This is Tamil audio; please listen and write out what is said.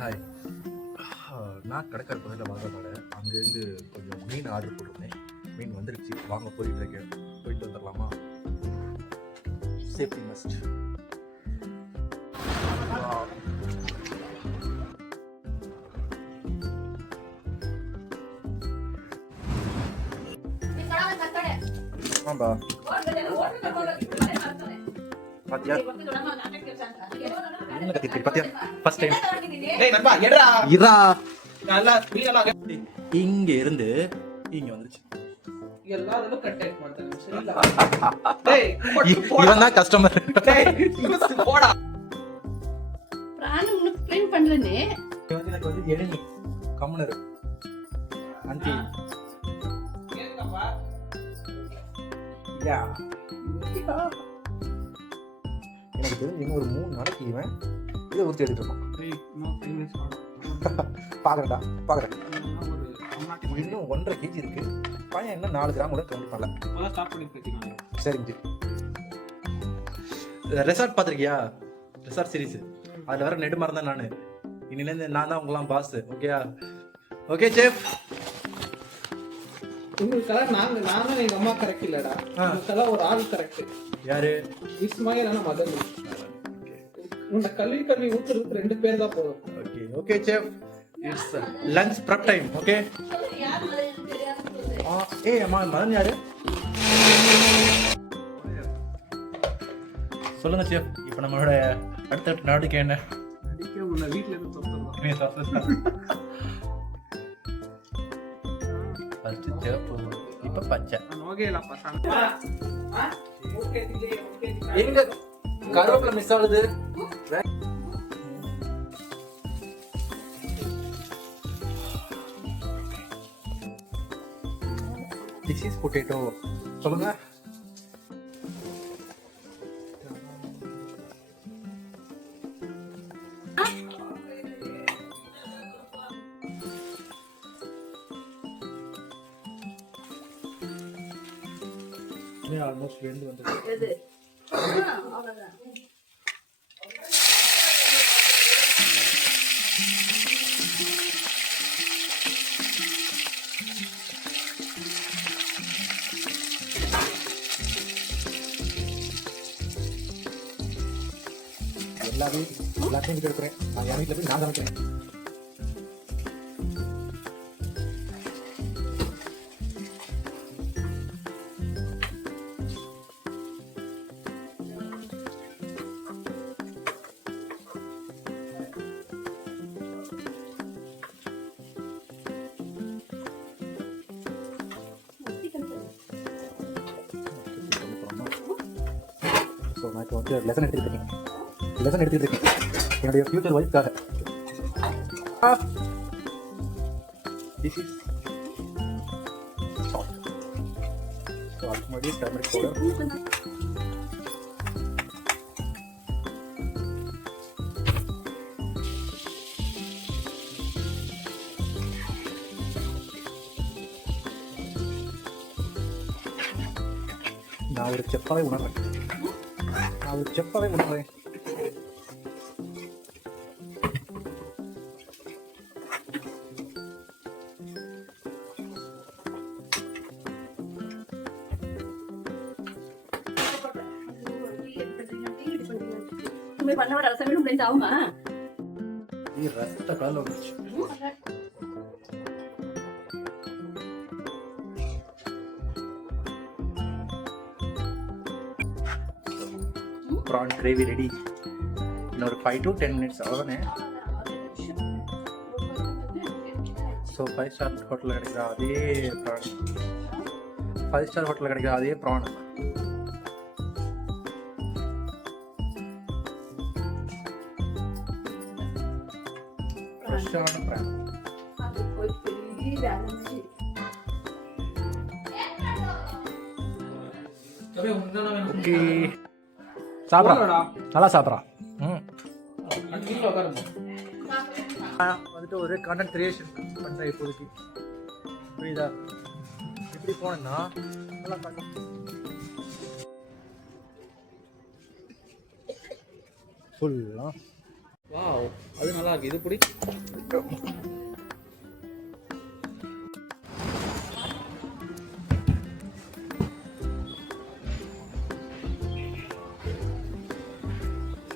ஹாய். நான் கடைக்கார பக்கத்தில் வாங்குறதால அங்கேருந்து கொஞ்சம் மீன் ஆர்டர் போட்டிருந்தேன். மீன் வந்துருச்சு, வாங்க போயிட்டு இருக்கேன். போயிட்டு வந்துடலாமா? Safety must. ஆமாம்பா, பாத்தியா என்ன கத்திட்டு பாத்தியா? First time. டேய் நண்பா எடா இரா நல்லா மீனலாம் இங்க இருந்து இங்க வந்துருச்சு. எல்லாரும் கட்டை மாட்டேன் சரிடா. டேய் இவன் தான் கஸ்டமர். டேய் போடா. பிரான் உனக்கு க்ளீன் பண்ணலனே. எனக்கு வந்து எளினி கம்னர் ஆன்ட்டி. கேக்குதாப்பா? யா எனக்கு தெரிஞ்சு இன்னும் ஒரு 3 நாளைக்கு இவன் இதை ஊற்றி எடுத்துட்டு இருப்பான். டேய் நோ ஃபேமஸ் பார்க்குறேன்டா பார்க்குறேன். ஒரு அம்மாட்டி இன்னும் 1.5 kg இருக்கு. பையன் இன்னும் 4 கிராம் கூட கவுண்ட் பண்ணல. போல ஸ்டாப் பண்ணி பேசிக்கலாம். சரிங்க. ரெசார்ட் பார்த்துருக்கியா? ரெசார்ட் சீரிஸ் அதில் வர நெடுமாறன் தான் நான். இன்னிலேருந்து நான் தான் உங்களாம் பாஸ். ஓகேயா? Okay safe. உங்களுக்கெல்லாம் நானும் எங்க அம்மா கரெக்ட் இல்லடா. உங்களுக்கெல்லாம் ஒரு ஆள் கரெக்ட். யாரு? இஸ்மாயில் ஆனா மதன். உன்னை கல்வி ஊத்துறதுக்கு 2 பேர் தான் போதும். Okay okay safe. It's lunch prep time. Okay. யார் மதன் தெரியாத சொல்லு. ஏய் அம்மா, மதன் யாரு? சொல்லுங்க சேஃப். இப்போ நம்மளோட அடுத்த நடவடிக்கை என்ன? அடிக்க உன்னை வீட்ல இருந்து தொட்டலாம். ஃபர்ஸ்ட் சேஃப், இப்போ பச்சை. ஓகேலா பசங்க. Okay delay okay. எங்க கருவேப்பிலை மிஸ் ஆகுது? This is potato. சொல்லுங்க. ஆல்மோஸ்ட் வெந்து வந்துருக்கு. எது? அவ்வளவுதான். எல்லாத்தையும் வீட்டு எடுக்கிறேன். நான் என் வீட்டில் போய் நான் சமைக்கிறேன். ஸோ நான் இப்போ வந்து லெசன் எடுத்துக்கிட்டு இருக்கேன் என்னுடைய ஃபியூச்சர் ஒய்ஃப்காக. This is salt. ஸோ அதுக்கு முன்னாடி டர்மரிக் பவுடர். நான் ஒரு செஃப்பாகவே உணர்றேன். பண்ண வர ரசம் பிளேட் ஆகுமா? இது ரத்த கலர்ல வந்துச்சு. Prawn gravy ready. இன்னொரு 5 to 10 minutes அவ்வளோதானே. ஸோ 5 ஸ்டார் ஹோட்டலில் கிடைக்கிற அதே ப்ரான், 5 ஸ்டார் ஹோட்டலில் கிடைக்கிற அதே ப்ரான். ஃப்ரெஷ்ஷான ப்ரான். ஓகே, சாப்பிட்றான், நல்லா சாப்பிட்றான். வந்துட்டு ஒரு கண்டென்ட் கிரியேஷன் பண்ணுறேன் இப்போதைக்கு. புரியுதா? இப்படி போனேன்னா நல்லா காட்டும். ஃபுல்லாக வாவ், அது நல்லா இருக்கு இது பிடி